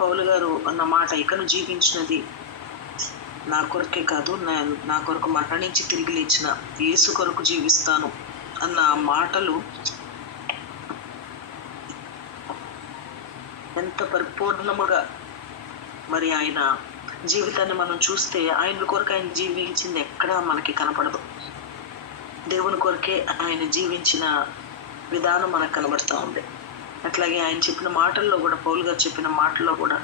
పౌలు గారు అన్న మాట, ఇకను జీవించినది నా కొరకే కాదు, నా కొరకు మరణించి తిరిగి లేచిన యేసు కొరకు జీవిస్తాను అన్న మాటలు ఎంత పరిపూర్ణముగా మరి ఆయన జీవితాన్ని మనం చూస్తే ఆయన కొరకు ఆయన జీవించింది ఎక్కడా మనకి కనపడదు. దేవుని కొరకే ఆయన జీవించిన విధానం మనకు కనబడతా ఉంది. అట్లాగే ఆయన చెప్పిన మాటల్లో కూడా, పౌలు గారు చెప్పిన మాటల్లో కూడా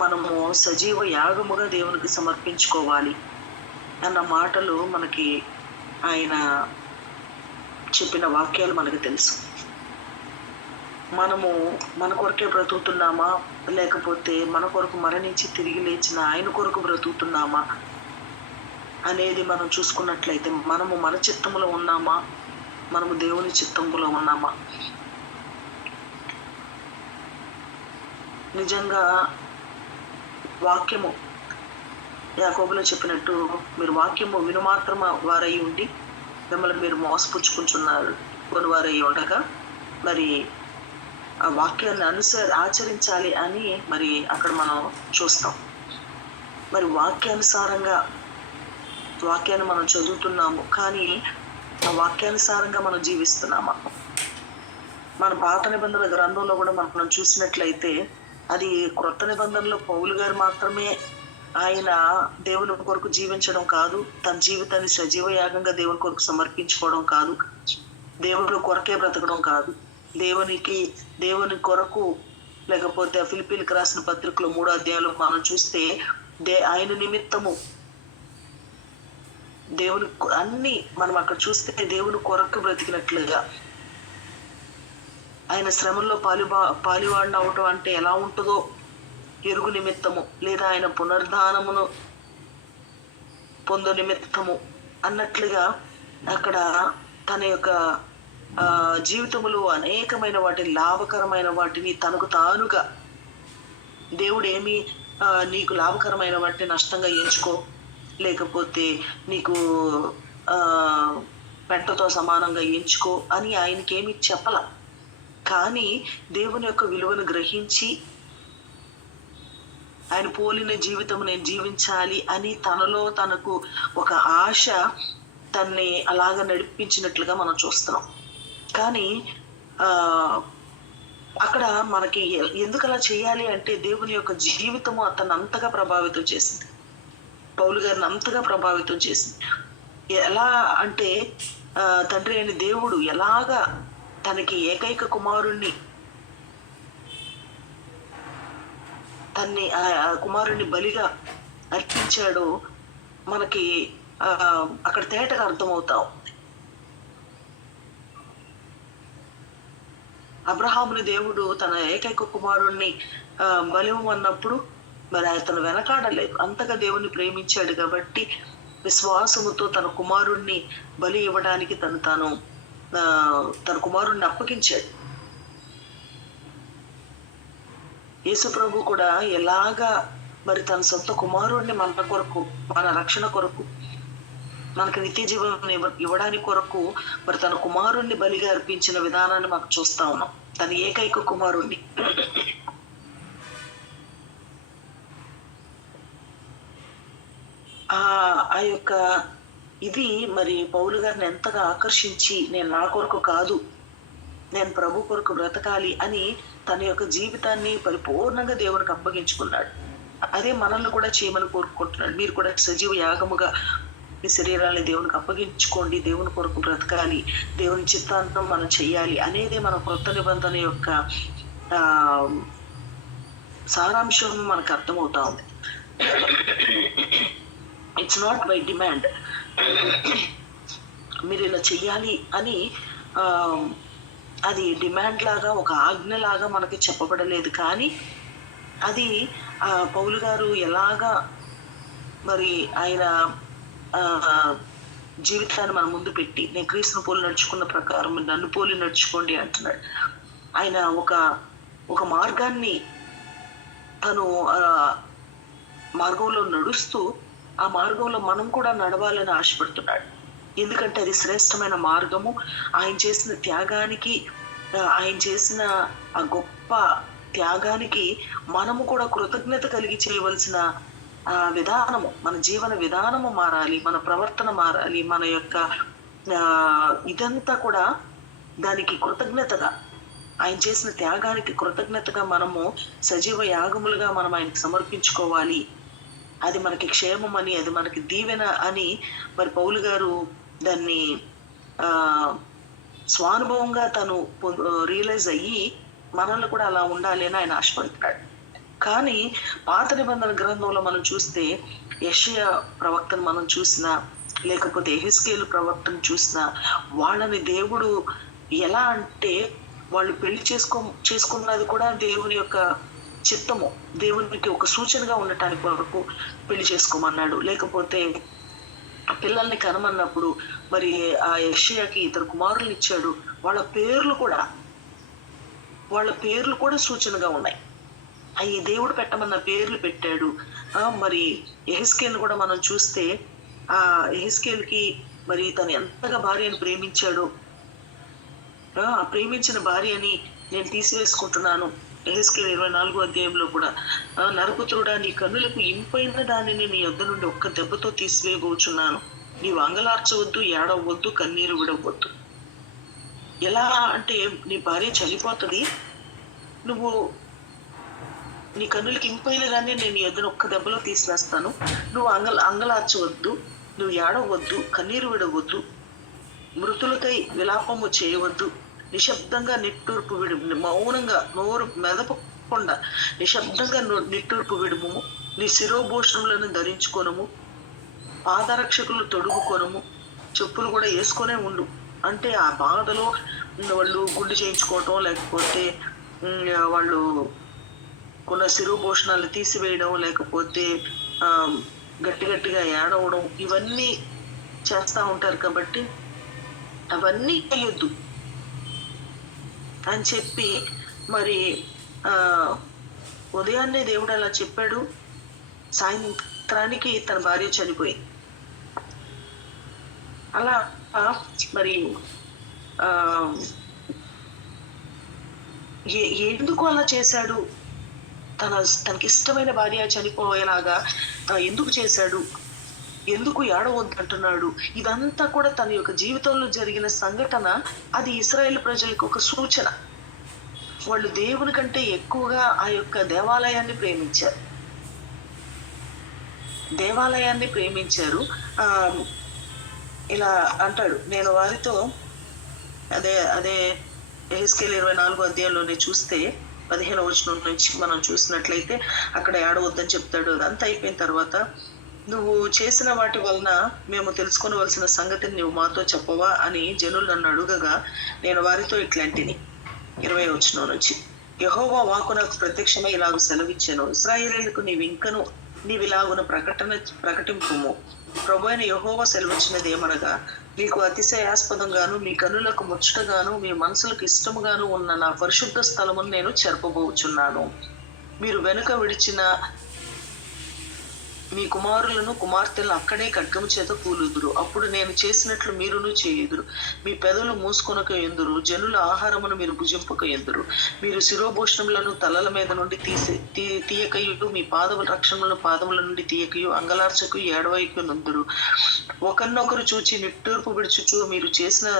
మనము సజీవ యాగముగా దేవునికి సమర్పించుకోవాలి అన్న మాటలు మనకి ఆయన చెప్పిన వాక్యాలు మనకు తెలుసు. మనము మన కొరకే బ్రతుకుతున్నామా, లేకపోతే మన కొరకు మరణించి తిరిగి లేచిన ఆయన కొరకు బ్రతుకుతున్నామా అనేది మనం చూసుకున్నట్లయితే, మనము మన చిత్తములో ఉన్నామా, మనము దేవుని చిత్తములో ఉన్నామా? నిజంగా వాక్యము యాకోబులో చెప్పినట్టు, మీరు వాక్యము వినుమాత్రం వారై ఉండి మిమ్మల్ని మీరు మోసపుచ్చుకుంటున్నారు కొన్ని వారై ఉండగా, మరి ఆ వాక్యాన్ని ఆచరించాలి అని మరి అక్కడ మనం చూస్తాం. మరి వాక్యానుసారంగా వాక్యాన్ని మనం చదువుతున్నాము, కానీ ఆ వాక్యానుసారంగా మనం జీవిస్తున్నామా? మన పాత నిబంధనల గ్రంథంలో కూడా మనం చూసినట్లయితే, అది క్రొత్త నిబంధనలో పౌలు గారు మాత్రమే ఆయన దేవుని కొరకు జీవించడం కాదు, తన జీవితాన్ని సజీవ యాగంగా దేవుని కొరకు సమర్పించుకోవడం కాదు, దేవుని కొరకే బ్రతకడం కాదు, దేవుని కొరకు, లేకపోతే ఫిలిప్పీలకు రాసిన పత్రికలో 3వ అధ్యాయంలో మనం చూస్తే ఆయన నిమిత్తము దేవుని అన్ని మనం అక్కడ చూస్తే దేవుని కొరకు బ్రతికినట్లుగా, ఆయన శ్రమల్లో పాలివాడిని అవటం అంటే ఎలా ఉంటుందో ఎరుగు నిమిత్తము, లేదా ఆయన పునరుద్ధానమును పొందు నిమిత్తము అన్నట్లుగా అక్కడ తన యొక్క జీవితములో అనేకమైన వాటిని, లాభకరమైన వాటిని తనకు తానుగా, దేవుడు ఏమి నీకు లాభకరమైన వాటిని నష్టంగా ఎంచుకో, లేకపోతే నీకు పెంటతో సమానంగా ఎంచుకో అని ఆయనకేమి చెప్పల. కానీ దేవుని యొక్క విలువను గ్రహించి ఆయన పోలిన జీవితం నేను జీవించాలి అని తనలో తనకు ఒక ఆశ తన్ని అలాగా నడిపించినట్లుగా మనం చూస్తున్నాం. కానీ అక్కడ మనకి ఎందుకు అలా చేయాలి అంటే, దేవుని యొక్క జీవితము అతన్ని అంతగా ప్రభావితం చేసింది, పౌలు గారిని అంతగా ప్రభావితం చేసింది. ఎలా అంటే, తండ్రి అయిన దేవుడు ఎలాగా తనకి ఏకైక కుమారుణ్ణి, కుమారుణ్ణి బలిగా అర్పించాడో మనకి అక్కడ తేటగా అర్థమవుతా ఉంది. అబ్రహాముని దేవుడు తన ఏకైక కుమారుణ్ణి బలిము అన్నప్పుడు మరి అతను వెనకాడలేదు, అంతగా దేవుణ్ణి ప్రేమించాడు కాబట్టి విశ్వాసముతో తన కుమారుణ్ణి బలి ఇవ్వడానికి తన కుమారుణ్ణి అప్పగించాడు. యేసు ప్రభు కూడా ఎలాగా మరి తన సొంత కుమారుణ్ణి మన కొరకు, మన రక్షణ కొరకు, మనకు నిత్య జీవం ఇవ్వడానికి కొరకు మరి తన కుమారుణ్ణి బలిగా అర్పించిన విధానాన్ని మనం చూస్తా ఉన్నాం. తన ఏకైక కుమారుణ్ణి. ఆ యొక్క ఇది మరి పౌలు గారిని ఎంతగా ఆకర్షించి, నేను నా కొరకు కాదు, నేను ప్రభు కొరకు బ్రతకాలి అని తన యొక్క జీవితాన్ని పరిపూర్ణంగా దేవునికి అప్పగించుకున్నాడు. అదే మనల్ని కూడా చేయమని కోరుకుంటున్నాడు. మీరు కూడా సజీవ యాగముగా మీ శరీరాన్ని దేవునికి అప్పగించుకోండి, దేవుని కొరకు బ్రతకాలి, దేవుని చిత్తాంతం మనం చెయ్యాలి అనేదే మన క్రొత్త నిబంధన యొక్క సారాంశం మనకు అర్థమవుతా ఉంది. ఇట్స్ నాట్ బై డిమాండ్, మీరు ఇలా చెయ్యాలి అని అది డిమాండ్ లాగా, ఒక ఆజ్ఞ లాగా మనకి చెప్పబడలేదు. కానీ అది పౌలు గారు ఎలాగా మరి ఆయన జీవితాన్ని మన ముందు పెట్టి, నేను క్రీస్తుని పోలి నడుచుకున్న ప్రకారం నన్ను పోలి నడుచుకోండి అంటున్నాడు. ఆయన ఒక మార్గాన్ని తను మార్గంలో నడుస్తూ ఆ మార్గంలో మనం కూడా నడవాలని ఆశపడుతున్నాడు. ఎందుకంటే అది శ్రేష్టమైన మార్గము. ఆయన చేసిన త్యాగానికి, ఆయన చేసిన ఆ గొప్ప త్యాగానికి మనము కూడా కృతజ్ఞత కలిగి చేయవలసిన విధానము, మన జీవన విధానము మారాలి, మన ప్రవర్తన మారాలి, మన యొక్క ఇదంతా కూడా దానికి కృతజ్ఞతగా, ఆయన చేసిన త్యాగానికి కృతజ్ఞతగా మనము సజీవ యాగములుగా మనం ఆయనకు సమర్పించుకోవాలి. అది మనకి క్షేమం అని, అది మనకి దీవెన అని మరి పౌలు గారు దాన్ని స్వానుభవంగా తను రియలైజ్ అయ్యి మనల్ని కూడా అలా ఉండాలి అని ఆయన ఆశపడుతున్నాడు. కానీ పాత నిబంధన గ్రంథంలో మనం చూస్తే యెషయా ప్రవక్తను మనం చూసినా, లేకపోతే యెహెజ్కేలు ప్రవక్తను చూసినా, వాళ్ళని దేవుడు ఎలా అంటే వాళ్ళు పెళ్లి చేసుకున్నది కూడా దేవుని యొక్క చిత్తము, దేవునికి ఒక సూచనగా ఉండటానికి వరకు పెళ్లి చేసుకోమన్నాడు. లేకపోతే పిల్లల్ని కనమన్నప్పుడు మరి ఆ యెషయాకి ఇద్దరు కుమారులు ఇచ్చాడు. వాళ్ళ పేర్లు కూడా సూచనగా ఉన్నాయి. అవి దేవుడు పెట్టమన్న పేర్లు పెట్టాడు. మరి యెహెజ్కేలుని కూడా మనం చూస్తే ఆ యెహెజ్కేలుకి మరి తను ఎంతగా భార్యను ప్రేమించాడు. ఆ ప్రేమించిన భార్యని నేను తీసివేసుకుంటున్నాను. యెహెజ్కేలు 24వ అధ్యాయంలో కూడా నరపుత్రుడా, నీ కన్నులకు ఇంపైన దానిని నీ యొద్ద నుండి ఒక్క దెబ్బతో తీసివేయబోచున్నాను. నీవు అంగలార్చవద్దు, ఏడవద్దు, కన్నీరు విడవద్దు. ఎలా అంటే నీ భార్య చనిపోతుంది, నువ్వు నీ కన్నులకి ఇంపైనగానే నేను ఎదురు ఒక్క దెబ్బలో తీసివేస్తాను. నువ్వు అంగలార్చవద్దు, నువ్వు ఏడవద్దు, కన్నీరు విడవద్దు, మృతులకై విలాపము చేయవద్దు, నిశ్శబ్దంగా నిట్టూర్పు విడుము, మౌనంగా నోరు మెదపకుండా నిశ్శబ్దంగా నిట్టూర్పు విడుము, నీ శిరోభూషణములను ధరించుకొనము, పాదరక్షకులు తొడుగుకొనము, చెప్పులు కూడా వేసుకొనే ఉండు. అంటే ఆ బాధలో వాళ్ళు గుండు చేయించుకోవటం, లేకపోతే వాళ్ళు కొన్న శిరోభూషణాలు తీసివేయడం, లేకపోతే గట్టిగా ఏడవడం, ఇవన్నీ చేస్తూ ఉంటారు. కాబట్టి అవన్నీ చేయొద్దు అని చెప్పి మరి ఉదయాన్నే దేవుడు అలా చెప్పాడు. సాయంత్రానికి తన భార్య చనిపోయింది. అలా మరి ఎందుకు అలా చేశాడు? తనకి ఇష్టమైన భార్య చనిపోయేలాగా ఎందుకు చేశాడు? ఎందుకు ఏడవద్దు అంటున్నాడు? ఇదంతా కూడా తన యొక్క జీవితంలో జరిగిన సంఘటన. అది ఇశ్రాయేలు ప్రజలకు ఒక సూచన. వాళ్ళు దేవుని కంటే ఎక్కువగా ఆ యొక్క దేవాలయాన్ని ప్రేమించారు. ఇలా అంటాడు, నేను వారితో అదే యెహెజ్కేలు 24వ అధ్యాయంలోనే చూస్తే 15వ వచనం నుంచి మనం చూసినట్లయితే అక్కడ ఏడవద్దని చెప్తాడు. అదంతా అయిపోయిన తర్వాత, నువ్వు చేసిన వాటి వలన మేము తెలుసుకోవలసిన సంగతిని నువ్వు మాతో చెప్పవా అని జనులు నన్ను అడుగగా నేను వారితో ఇట్లాంటిని. 20వ వచనం నుంచి, యెహోవా వాక్కు నాకు ప్రత్యక్షమై ఇలాగ సెలవిచ్చాను, ఇశ్రాయేలీయులకు నీవిలాగున ప్రకటింపుము. ప్రభువైన యెహోవా సెలవిచ్చినది ఏమనగా, మీకు అతిశయాస్పదంగాను మీ కన్నులకు ముచ్చటగాను మీ మనసులకు ఇష్టముగాను ఉన్న నా పరిశుద్ధ స్థలమును నేను చెరపబోచున్నాను. మీరు వెనుక విడిచిన మీ కుమారులను కుమార్తెలను అక్కడే ఖడ్గము చేత కూలుదురు. అప్పుడు నేను చేసినట్లు మీరును చేయుదురు. మీ పెదవులు మూసుకొనక ఎందురు, జనుల ఆహారమును మీరు భుజింపక ఎందురు. మీరు శిరోభూషణములను తలల మీద నుండి తీయకయు, మీ పాదముల రక్షణలను పాదముల నుండి తీయకయు, అంగలార్చకు ఏడవైకు నందురు. ఒకరినొకరు చూచి నిట్టూర్పు విడుచుచు మీరు చేసిన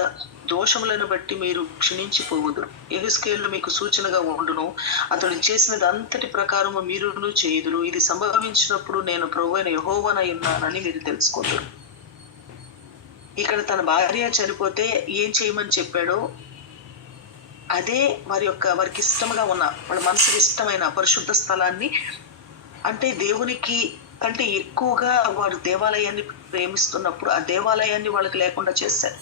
దోషములను బట్టి మీరు క్షీణించిపోవుదురు. యెహెజ్కేలు మీకు సూచనగా ఉండును, అతడు చేసినది అంతటి ప్రకారము మీరును చేయుదురు. ఇది సంభవించినప్పుడు నేను ప్రభువైన యెహోవానై ఉన్నానని మీరు తెలుసుకుంటారు. ఇక్కడ తన భార్య చనిపోతే ఏం చేయమని చెప్పాడో అదే వారికి ఇష్టంగా ఉన్న, వాళ్ళ మనసుకి ఇష్టమైన పరిశుద్ధ స్థలాన్ని, అంటే దేవునికి కంటే ఎక్కువగా వారు దేవాలయాన్ని ప్రేమిస్తున్నప్పుడు ఆ దేవాలయాన్ని వాళ్ళకి లేకుండా చేశారు.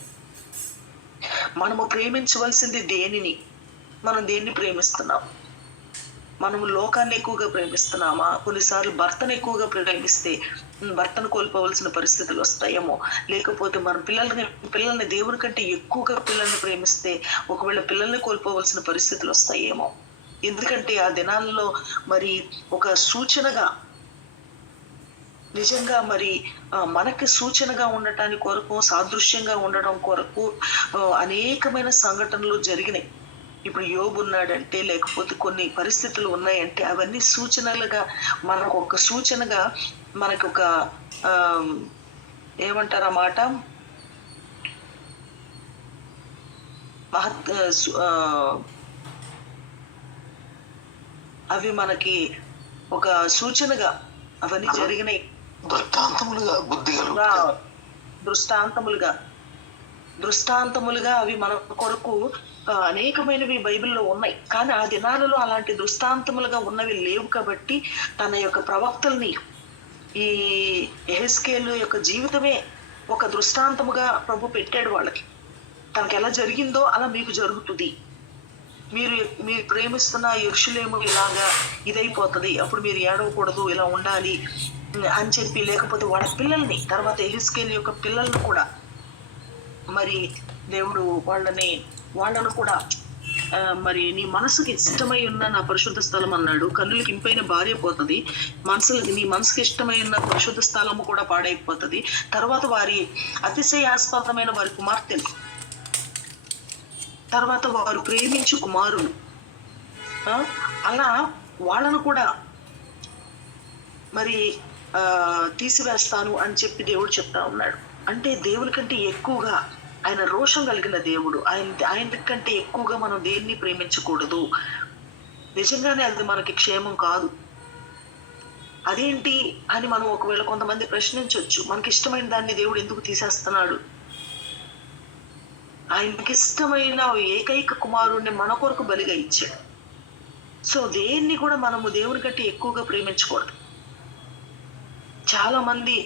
మనము ప్రేమించవలసింది దేనిని? మనం దేన్ని ప్రేమిస్తున్నాం? మనము లోకాన్ని ఎక్కువగా ప్రేమిస్తున్నామా? కొన్నిసార్లు భర్తను ఎక్కువగా ప్రేమిస్తే భర్తను కోల్పోవలసిన పరిస్థితులు వస్తాయేమో. లేకపోతే మన పిల్లల్ని దేవుని కంటే ఎక్కువగా పిల్లల్ని ప్రేమిస్తే ఒకవేళ పిల్లల్ని కోల్పోవలసిన పరిస్థితులు వస్తాయేమో. ఎందుకంటే ఆ దినాల్లో మరి ఒక సూచనగా, నిజంగా మరి మనకి సూచనగా ఉండటానికి కొరకు, సాదృశ్యంగా ఉండడం కొరకు అనేకమైన సంఘటనలు జరిగినాయి. ఇప్పుడు యోబు ఉన్నాడంటే, లేకపోతే కొన్ని పరిస్థితులు ఉన్నాయంటే అవన్నీ సూచనలుగా, మనకు ఒక సూచనగా, మనకు ఒక ఏమంటారు ఆ మాట, అవి మనకి ఒక సూచనగా అవన్నీ జరిగినాయి, దృష్టాంతములుగా అవి మన కొరకు అనేకమైనవి బైబిల్లో ఉన్నాయి. కానీ ఆ దినాలలో అలాంటి దృష్టాంతములుగా ఉన్నవి లేవు కాబట్టి తన యొక్క ప్రవక్తల్ని, ఈ యెహెజ్కేలు యొక్క జీవితమే ఒక దృష్టాంతముగా ప్రభు పెట్టాడు వాళ్ళకి. తనకు ఎలా జరిగిందో అలా మీకు జరుగుతుంది, మీరు ప్రేమిస్తున్న యెరూషలేము ఇలాగా ఇదైపోతుంది, అప్పుడు మీరు ఏడవకూడదు, ఇలా ఉండాలి అని చెప్పి, లేకపోతే వాళ్ళ పిల్లల్ని, తర్వాత యెహెజ్కేలు యొక్క పిల్లల్ని కూడా మరి దేవుడు వాళ్ళను కూడా మరి నీ మనసుకి ఇష్టమై ఉన్న నా పరిశుద్ధ స్థలం అన్నాడు. కన్నులకి ఇంపైన భార్య పోతుంది, నీ మనసుకి ఇష్టమై ఉన్న పరిశుద్ధ స్థలము కూడా పాడైపోతుంది. తర్వాత వారి అతిశయాస్పదమైన వారి కుమార్తెలు, తర్వాత వారు ప్రేమించు కుమారులు, అలా వాళ్ళను కూడా మరి తీసివేస్తాను అని చెప్పి దేవుడు చెప్తా ఉన్నాడు. అంటే దేవుని కంటే ఎక్కువగా ఆయన రోషం కలిగిన దేవుడు. ఆయన కంటే ఎక్కువగా మనం దేన్ని ప్రేమించకూడదు. నిజంగానే అది మనకి క్షేమం కాదు. అదేంటి అని మనం ఒకవేళ కొంతమంది ప్రశ్నించవచ్చు. మనకి ఇష్టమైన దాన్ని దేవుడు ఎందుకు తీసేస్తున్నాడు? ఆయనకి ఇష్టమైన ఏకైక కుమారుణ్ణి మన కొరకు బలిగా ఇచ్చాడు. సో దేన్ని కూడా మనము దేవుని కంటే ఎక్కువగా ప్రేమించకూడదు. చాలా మంది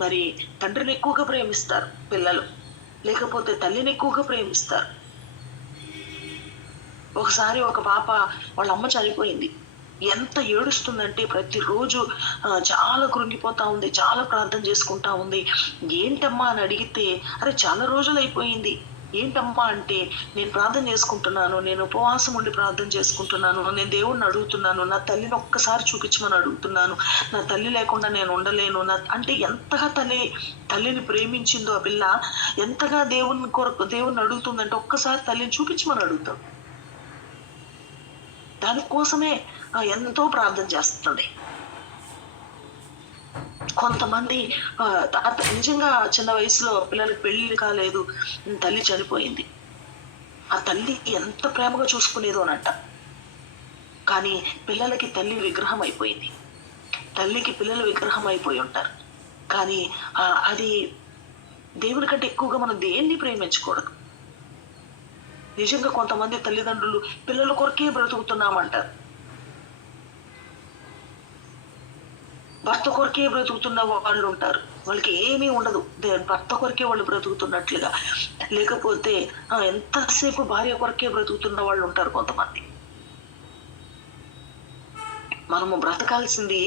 మరి తండ్రిని ఎక్కువగా ప్రేమిస్తారు పిల్లలు, లేకపోతే తల్లిని ఎక్కువగా ప్రేమిస్తారు. ఒకసారి ఒక పాప వాళ్ళ అమ్మ చనిపోయింది. ఎంత ఏడుస్తుందంటే ప్రతిరోజు చాలా కృంగిపోతా ఉంది, చాలా ప్రార్థన చేసుకుంటా ఉంది. ఏంటమ్మా అని అడిగితే, అరే చాలా రోజులు అయిపోయింది. ఏంటమ్మా అంటే, నేను ప్రార్థన చేసుకుంటున్నాను, నేను ఉపవాసం ఉండి ప్రార్థన చేసుకుంటున్నాను, నేను దేవుణ్ణి అడుగుతున్నాను, నా తల్లిని ఒక్కసారి చూపించమని అడుగుతున్నాను, నా తల్లి లేకుండా నేను ఉండలేను. అంటే ఎంతగా తల్లిని ప్రేమించిందో ఆ పిల్ల, ఎంతగా దేవుణ్ణి అడుగుతుందంటే ఒక్కసారి తల్లిని చూపించమని అడుగుతాం. దానికోసమే ఎంతో ప్రార్థన చేస్తుంది. కొంతమంది నిజంగా చిన్న వయసులో పిల్లలకి పెళ్లి కాలేదు, తల్లి చనిపోయింది. ఆ తల్లి ఎంత ప్రేమగా చూసుకునేదోనంట. కానీ పిల్లలకి తల్లి విగ్రహం అయిపోయింది, తల్లికి పిల్లలు విగ్రహం అయిపోయి ఉంటారు. కానీ అది దేవుని కంటే ఎక్కువగా మనం దేన్ని ప్రేమించకూడదు. నిజంగా కొంతమంది తల్లిదండ్రులు పిల్లల కొరకే బ్రతుకుతున్నామంటారు, భర్త కొరకే బ్రతుకుతున్న వాళ్ళు ఉంటారు. వాళ్ళకి ఏమీ ఉండదు, భర్త కొరకే వాళ్ళు బ్రతుకుతున్నట్లుగా. లేకపోతే ఎంతసేపు భార్య కొరకే బ్రతుకుతున్న వాళ్ళు ఉంటారు కొంతమంది. మనము బ్రతకాల్సింది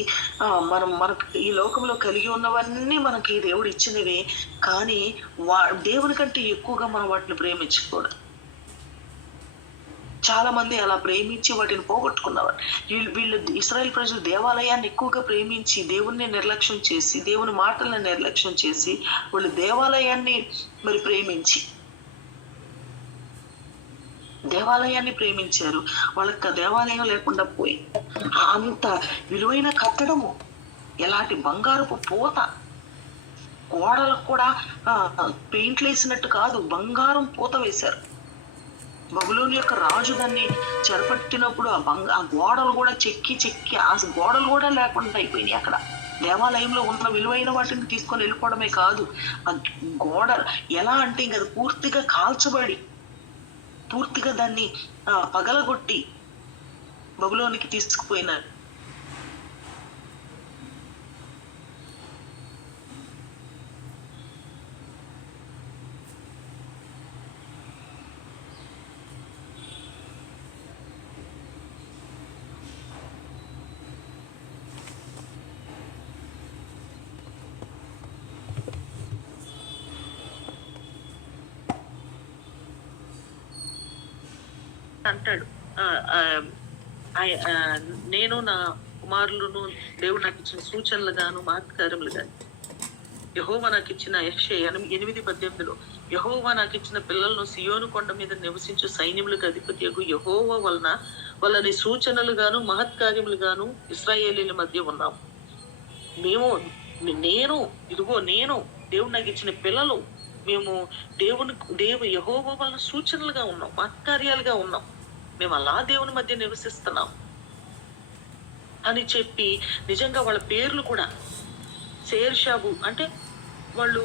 మనకు ఈ లోకంలో కలిగి ఉన్నవన్నీ మనకి దేవుడు ఇచ్చినవే. కానీ దేవుని కంటే ఎక్కువగా మనం వాటిని ప్రేమించకూడదు. చాలా మంది అలా ప్రేమించి వాటిని పోగొట్టుకున్నవారు. వీళ్ళు ఇశ్రాయేల్ ప్రజలు దేవాలయాన్ని ఎక్కువగా ప్రేమించి దేవుణ్ణి నిర్లక్ష్యం చేసి, దేవుని మాటలను నిర్లక్ష్యం చేసి, వాళ్ళు దేవాలయాన్ని మరి దేవాలయాన్ని ప్రేమించారు. వాళ్ళకి దేవాలయం లేకుండా పోయి అంత విలువైన కట్టడము, ఎలాంటి బంగారపు పూత, గోడలకు కూడా పెయింట్లు వేసినట్టు కాదు, బంగారం పూత వేశారు. బబులోని యొక్క రాజు దాన్ని చెరపట్టినప్పుడు ఆ గోడలు కూడా చెక్కి ఆ గోడలు కూడా లేకుండా అయిపోయినాయి. అక్కడ దేవాలయంలో ఉన్న విలువైన వాటిని తీసుకొని వెళ్ళిపోవడమే కాదు, ఆ గోడ ఎలా అంటే ఇంక అది పూర్తిగా కాల్చబడి, పూర్తిగా దాన్ని పగలగొట్టి బబులోనికి తీసుకుపోయినారు. అంటాడు, నేను నా కుమారులను దేవుడు నాకు ఇచ్చిన సూచనలు గాను మహత్కారములు గాను యెహోవా నాకు ఇచ్చిన యెషయా 8:18 యెహోవా నాకు ఇచ్చిన పిల్లలను సియోను కొండ మీద నివసించు సైన్యములకు అధిపతియగు యెహోవా వలన వాళ్ళని సూచనలుగాను మహత్కార్యములుగాను ఇశ్రాయేలీల మధ్య ఉన్నాము. నేను దేవుడు నాకు ఇచ్చిన పిల్లలు మేము యెహోవా వలన సూచనలుగా ఉన్నాం, మహత్కార్యాలుగా ఉన్నాం, మేము అలా దేవుని మధ్య నివసిస్తున్నాం అని చెప్పి నిజంగా వాళ్ళ పేర్లు కూడా శేర్షాబు అంటే వాళ్ళు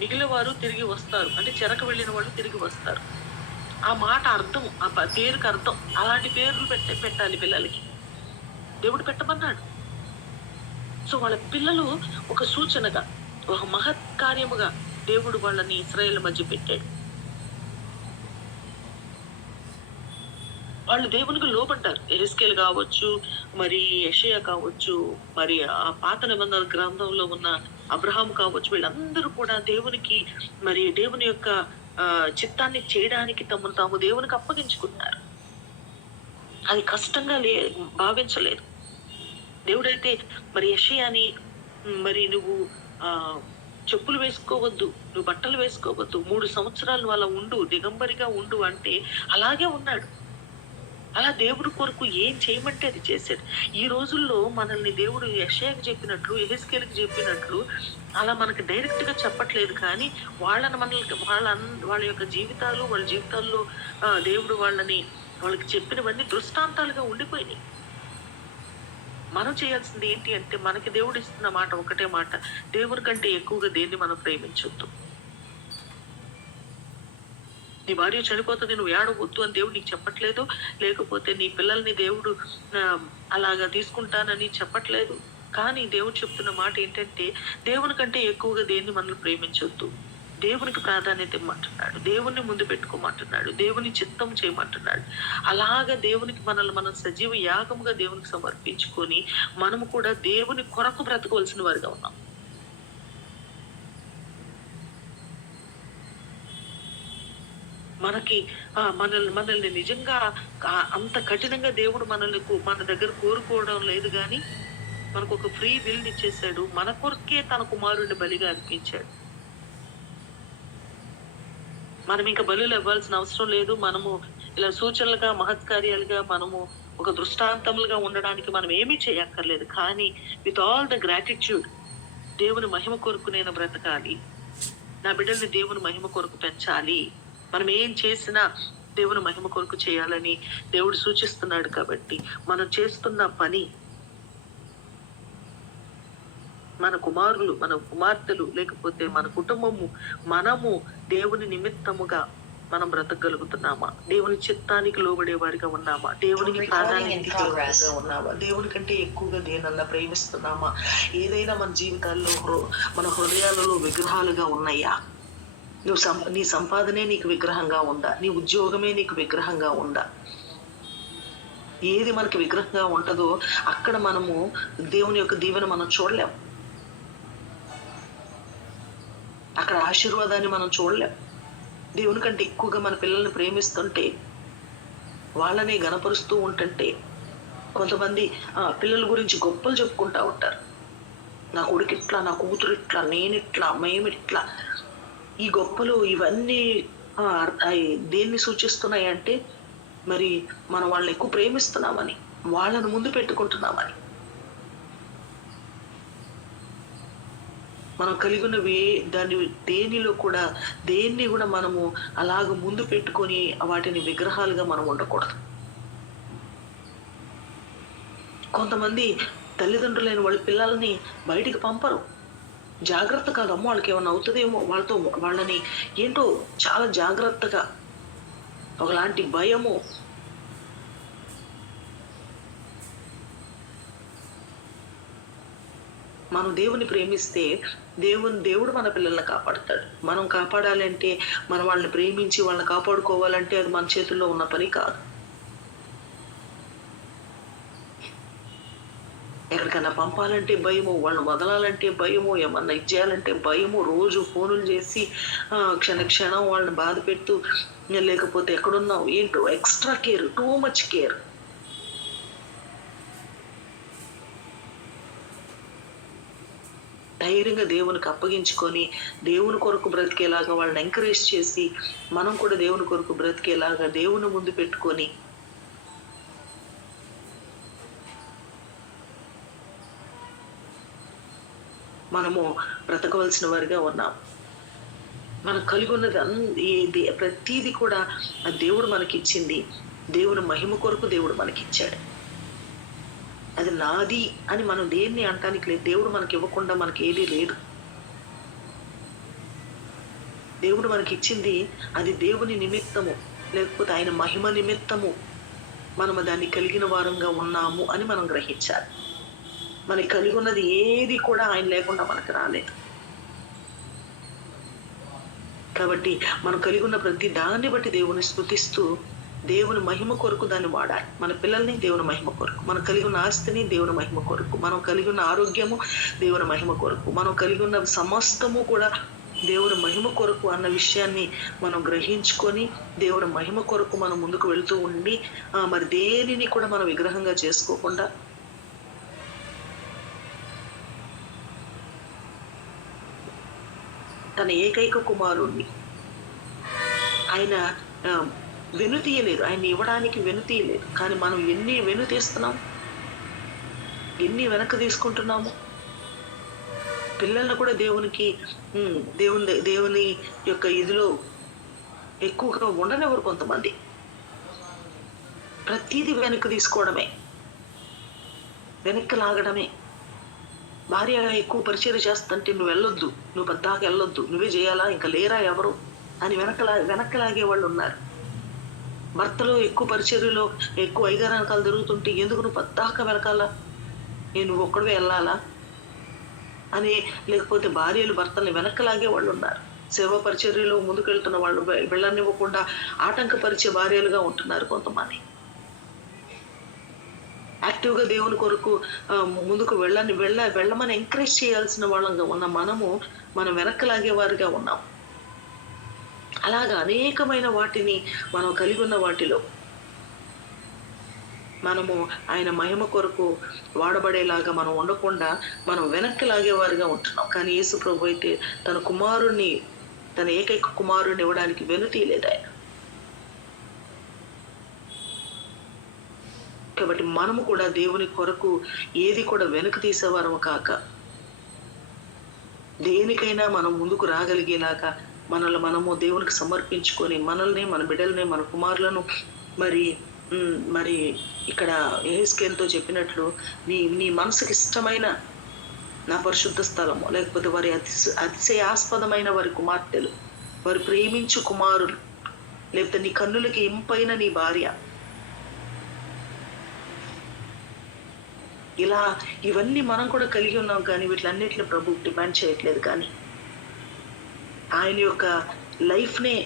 మిగిలిన వారు తిరిగి వస్తారు, అంటే చెరకు వెళ్ళిన వాళ్ళు తిరిగి వస్తారు. ఆ మాట అర్థం, ఆ పేరుకి అర్థం. అలాంటి పేర్లు పెట్టాలి పిల్లలకి, దేవుడు పెట్టమన్నాడు. సో వాళ్ళ పిల్లలు ఒక సూచనగా, ఒక మహత్ కార్యముగా దేవుడు వాళ్ళని ఇశ్రాయేలు మధ్య పెట్టాడు. వాళ్ళు దేవునికి లోబడ్డారు. యెహెజ్కేలు కావచ్చు, మరి యెషయా కావచ్చు, మరి ఆ పాత నిబంధన గ్రంథంలో ఉన్న అబ్రహాం కావచ్చు, వీళ్ళందరూ కూడా దేవునికి మరి దేవుని యొక్క చిత్తాన్ని చేయడానికి తమను తాము దేవునికి అప్పగించుకున్నారు. అది కష్టంగా భావించలేదు. దేవుడైతే మరి యెషయాని మరి నువ్వు చెప్పులు వేసుకోవద్దు, నువ్వు బట్టలు వేసుకోవద్దు, 3 సంవత్సరాలు అలా ఉండు, దిగంబరిగా ఉండు అంటే అలాగే ఉన్నాడు. అలా దేవుడి కొరకు ఏం చేయమంటే అది చేశాడు. ఈ రోజుల్లో మనల్ని దేవుడు యెషయాకి చెప్పినట్లు, యెహెజ్కేలుకి చెప్పినట్లు అలా మనకి డైరెక్ట్ గా చెప్పట్లేదు, కానీ వాళ్ళ యొక్క వాళ్ళ జీవితాల్లో దేవుడు వాళ్ళకి చెప్పినవన్నీ దృష్టాంతాలుగా ఉండిపోయినాయి. మనం చేయాల్సింది ఏంటి అంటే, మనకి దేవుడు ఇస్తున్న మాట ఒకటే మాట, దేవుడి కంటే ఎక్కువగా దేన్ని మనం ప్రేమించొద్దు. నీ భార్య చనిపోతుంది, నువ్వు ఏడవద్దు అని దేవుడు నీకు చెప్పట్లేదు. లేకపోతే నీ పిల్లల్ని దేవుడు అలాగా తీసుకుంటానని చెప్పట్లేదు. కానీ దేవుడు చెప్తున్న మాట ఏంటంటే, దేవుని కంటే ఎక్కువగా దేన్ని మనల్ని ప్రేమించొద్దు, దేవునికి ప్రాధాన్యత ఇమ్మంటున్నాడు, దేవుణ్ణి ముందు పెట్టుకోమంటున్నాడు, దేవుని చిత్తం చేయమంటున్నాడు. అలాగా దేవునికి మనం సజీవ యాగముగా దేవునికి సమర్పించుకొని మనము కూడా దేవుని కొరకు బ్రతకవలసిన వారిగా ఉన్నాం. మనల్ని నిజంగా అంత కఠినంగా దేవుడు మన దగ్గర కోరుకోవడం లేదు, కానీ మనకు ఒక ఫ్రీ విల్ ఇచ్చేసాడు. మన కొరకే తన కుమారుడిని బలిగా అర్పించాడు. మనం ఇంకా బలులు ఇవ్వాల్సిన అవసరం లేదు. మనము ఇలా సూచనలుగా మహత్కార్యాలుగా మనము ఒక దృష్టాంతములుగా ఉండడానికి మనం ఏమీ చేయక్కర్లేదు. కానీ విత్ ఆల్ ద గ్రాటిట్యూడ్, దేవుని మహిమ కొరకు నేను బ్రతకాలి, నా బిడ్డల్ని దేవుని మహిమ కొరకు పెంచాలి, మనం ఏం చేసినా దేవుని మహిమ కొరకు చేయాలని దేవుడు సూచిస్తున్నాడు. కాబట్టి మనం చేస్తున్న పని, మన కుమారులు, మన కుమార్తెలు, లేకపోతే మన కుటుంబము, మనము దేవుని నిమిత్తముగా మనం బ్రతకగలుగుతున్నామా, దేవుని చిత్తానికి లోబడే వారిగా ఉన్నామా, దేవునికి ప్రాధాన్యత ఉన్నామా, దేవుని కంటే ఎక్కువగా దేనన్నా ప్రేమిస్తున్నామా, ఏదైనా మన జీవితాల్లో మన హృదయాలలో విగ్రహాలుగా ఉన్నాయా? నీ సంపాదనే నీకు విగ్రహంగా ఉందా? నీ ఉద్యోగమే నీకు విగ్రహంగా ఉందా? ఏది మనకి విగ్రహంగా ఉంటుందో అక్కడ మనము దేవుని యొక్క దీవెన మనం చూడలేం, అక్కడ ఆశీర్వాదాన్ని మనం చూడలేం. దేవుని కంటే ఎక్కువగా మన పిల్లల్ని ప్రేమిస్తుంటే, వాళ్ళని గణపరుస్తూ ఉంటుంటే, కొంతమంది పిల్లల గురించి గొప్పలు చెప్పుకుంటా ఉంటారు. నా కొడుకు ఇట్లా, నా కూతురు ఇట్లా, నేనిట్లా, మేమిట్లా. ఈ గొప్పలు ఇవన్నీ దేన్ని సూచిస్తున్నాయి అంటే, మరి మనం వాళ్ళని ఎక్కువ ప్రేమిస్తున్నామని, వాళ్ళను ముందు పెట్టుకుంటున్నామని. మనం కలిగి ఉన్నవి దేనిలో కూడా దేన్ని కూడా మనము అలాగ ముందు పెట్టుకొని వాటిని విగ్రహాలుగా మనం ఉండకూడదు. కొంతమంది తల్లిదండ్రులైన వాళ్ళ పిల్లల్ని బయటికి పంపరు. జాగ్రత్త కాదు, అమ్మ వాళ్ళకి ఏమన్నా అవుతుందేమో, వాళ్ళని ఏంటో చాలా జాగ్రత్తగా, ఒకలాంటి భయము. మనం దేవుని ప్రేమిస్తే దేవుడు మన పిల్లల్ని కాపాడుతాడు. మనం కాపాడాలంటే, మనం వాళ్ళని ప్రేమించి వాళ్ళని కాపాడుకోవాలంటే అది మన చేతుల్లో ఉన్న పని కాదు. ఎక్కడికైనా పంపాలంటే భయము, వాళ్ళని వదలాలంటే భయము, ఏమన్నా ఇచ్చేయాలంటే భయము. రోజు ఫోనులు చేసి క్షణం వాళ్ళని బాధ పెడుతూ, లేకపోతే ఎక్కడున్నావు ఏంటో extra care, too much care. ధైర్యంగా దేవునికి అప్పగించుకొని దేవుని కొరకు బ్రతికేలాగా వాళ్ళని ఎంకరేజ్ చేసి మనం కూడా దేవుని కొరకు బ్రతికేలాగా దేవుని ముందు పెట్టుకొని మనము బ్రతకవలసిన వారిగా ఉన్నాం. మనం కలిగి ఉన్నది ప్రతీది కూడా ఆ దేవుడు మనకిచ్చింది దేవుని మహిమ కొరకు దేవుడు మనకిచ్చాడు. అది నాది అని మనం దేన్ని అంటానికి లేదు. దేవుడు మనకి ఇవ్వకుండా మనకి ఏదీ లేదు. దేవుడు మనకిచ్చింది అది దేవుని నిమిత్తము, లేకపోతే ఆయన మహిమ నిమిత్తము మనము దాన్ని కలిగిన వారంగా ఉన్నాము అని మనం గ్రహించాలి. మనకి కలిగి ఉన్నది ఏది కూడా ఆయన లేకుండా మనకు రాలేదు. కాబట్టి మనం కలిగి ఉన్న ప్రతి దాన్ని బట్టి దేవుని స్తుతిస్తూ దేవుని మహిమ కొరకు దాన్ని వాడాలి. మన పిల్లల్ని దేవుని మహిమ కొరకు, మనం కలిగి ఉన్న ఆస్తిని దేవుని మహిమ కొరకు, మనం కలిగి ఉన్న ఆరోగ్యము దేవుని మహిమ కొరకు, మనం కలిగి ఉన్న సమస్తము కూడా దేవుని మహిమ కొరకు అన్న విషయాన్ని మనం గ్రహించుకొని దేవుని మహిమ కొరకు మనం ముందుకు వెళుతూ ఉండి మరి దేనిని కూడా మనం విగ్రహంగా చేసుకోకుండా తన ఏకైక కుమారుణ్ణి ఆయన వెనుతీయలేదు. ఆయన ఇవ్వడానికి వెనుతీయలేదు. కానీ మనం ఎన్ని వెనుతీస్తున్నాం, ఎన్ని వెనక్కి తీసుకుంటున్నాము. పిల్లలను కూడా దేవుని యొక్క ఇదిలో ఎక్కువగా ఉండనివ్వరు కొంతమంది. ప్రతిదీ వెనక్కి తీసుకోవడమే, వెనక్కి లాగడమే. భార్య ఎక్కువ పరిచయం చేస్తుంటే నువ్వు వెళ్ళొద్దు, నువ్వు పెద్దాక వెళ్ళొద్దు, నువ్వే చేయాలా, ఇంకా లేరా ఎవరు అని వెనక్కలాగే వాళ్ళు ఉన్నారు. భర్తలో ఎక్కువ పరిచర్యలో ఎక్కువ ఐగారానకాలు జరుగుతుంటే ఎందుకు నువ్వు పెద్దాక వెనకాలా, నువ్వు ఒక్కడే వెళ్ళాలా అని, లేకపోతే భార్యలు భర్తల్ని వెనక్కలాగే వాళ్ళు ఉన్నారు. సేవా పరిచర్యలో ముందుకు వెళ్తున్న వాళ్ళు వెళ్ళనివ్వకుండా ఆటంకపరిచే భార్యలుగా ఉంటున్నారు కొంతమంది. యాక్టివ్గా దేవుని కొరకు ముందుకు వెళ్ళమని ఎంకరేజ్ చేయాల్సిన వాళ్ళంగా ఉన్న మనం వెనక్కలాగే వారిగా ఉన్నాం. అలాగా అనేకమైన వాటిని మనం కలిగి ఉన్న వాటిలో మనము ఆయన మహిమ కొరకు వాడబడేలాగా మనం ఉండకుండా మనం వెనక్కి లాగేవారుగా ఉంటున్నాం. కానీ యేసు ప్రభు అయితే తన ఏకైక కుమారుణ్ణి ఇవ్వడానికి వెనుతీయలేదు ఆయన. కాబట్టి మనము కూడా దేవుని కొరకు ఏది కూడా వెనుక తీసేవారము కాక దేనికైనా మనం ముందుకు రాగలిగేలాగా మనము దేవునికి సమర్పించుకొని మనల్ని, మన బిడ్డల్ని, మన కుమారులను మరి ఇక్కడ యెహెజ్కేలుతో చెప్పినట్లు నీ మనసుకి ఇష్టమైన నా పరిశుద్ధ స్థలము, లేకపోతే వారి అతిశయాస్పదమైన వారి కుమార్తెలు, వారు ప్రేమించు కుమారులు, లేకపోతే నీ కన్నులకి ఇంపైన నీ భార్య, ఇలా ఇవన్నీ మనం కూడా కలిగి ఉన్నాం. కానీ వీటిలన్నిటిని ప్రభు డిమాండ్ చేయట్లేదు. కానీ ఆయన యొక్క లైఫ్నే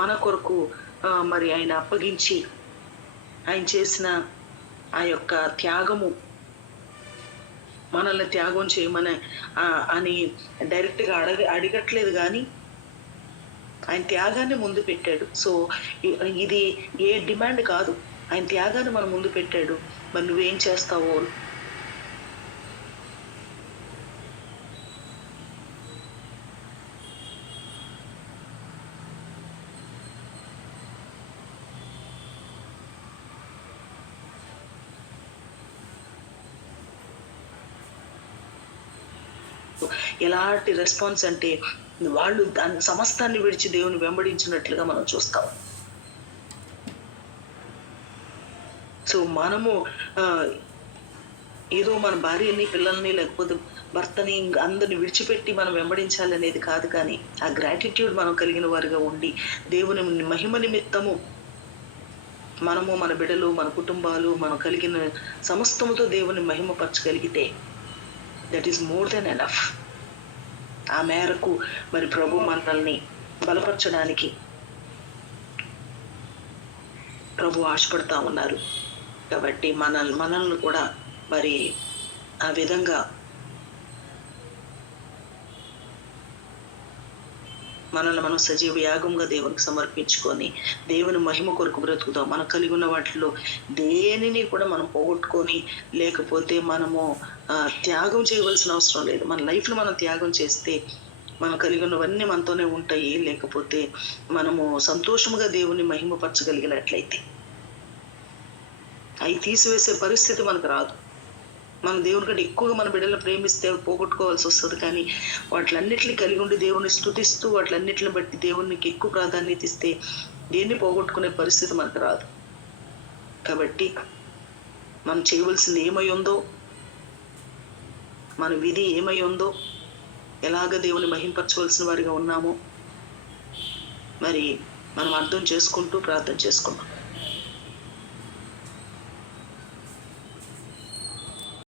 మన కొరకు మరి ఆయన అప్పగించి ఆయన చేసిన ఆ యొక్క త్యాగము, మనల్ని త్యాగం చేయమని అని డైరెక్ట్గా అడగట్లేదు. కానీ ఆయన త్యాగాన్ని ముందు పెట్టాడు. సో ఇది ఏ డిమాండ్ కాదు, ఆయన త్యాగాన్ని మనం ముందు పెట్టాడు. మరి నువ్వేం చేస్తావో ఎలాంటి రెస్పాన్స్ అంటే వాళ్ళు దాని సమస్తాన్ని విడిచి దేవుని వెంబడించినట్లుగా మనం చూస్తాం. సో మనము ఏదో మన భార్యని, పిల్లల్ని, లేకపోతే భర్తని అందరిని విడిచిపెట్టి మనం వెంబడించాలి అనేది కాదు. కానీ ఆ గ్రాటిట్యూడ్ మనం కలిగిన వారిగా ఉండి దేవుని మహిమ నిమిత్తము మనము, మన బిడ్డలు, మన కుటుంబాలు, మనం కలిగిన సమస్తముతో దేవుని మహిమపరచగలిగితే that is more than enough. ఆ మేరకు మరి ప్రభు మనల్ని బలపరచడానికి ప్రభు ఆశపడతా ఉన్నారు. కాబట్టి మనల్ని కూడా మరి ఆ విధంగా మనల్ని మనం సజీవ యాగంగా దేవునికి సమర్పించుకొని దేవుని మహిమ కొరకు బ్రతుకుతాం. మనం కలిగి ఉన్న వాటిలో దేనిని కూడా మనం పోగొట్టుకొని లేకపోతే మనము త్యాగం చేయవలసిన అవసరం లేదు. మన లైఫ్ను మనం త్యాగం చేస్తే మనం కలిగి ఉన్నవన్నీ మనతోనే ఉంటాయి. లేకపోతే మనము సంతోషముగా దేవుని మహిమపరచగలిగినట్లయితే అవి తీసివేసే పరిస్థితి మనకు రాదు. మన దేవుని కంటే ఎక్కువగా మన బిడ్డలను ప్రేమిస్తే పోగొట్టుకోవాల్సి వస్తుంది. కానీ వాటిలన్నిటిని కలిగి ఉండి దేవుని స్తుతిస్తూ వాటిలన్నిటిని బట్టి దేవునికి ఎక్కువ ప్రాధాన్యత ఇస్తే దేన్ని పోగొట్టుకునే పరిస్థితి మనకు రాదు. కాబట్టి మనం చేయవలసింది ఏమై ఉందో, మన విధి ఏమై ఉందో, ఎలాగ దేవుని మహింపరచవలసిన వారిగా ఉన్నామో మరి మనం అర్థం చేసుకుంటూ ప్రార్థన చేసుకుంటాం.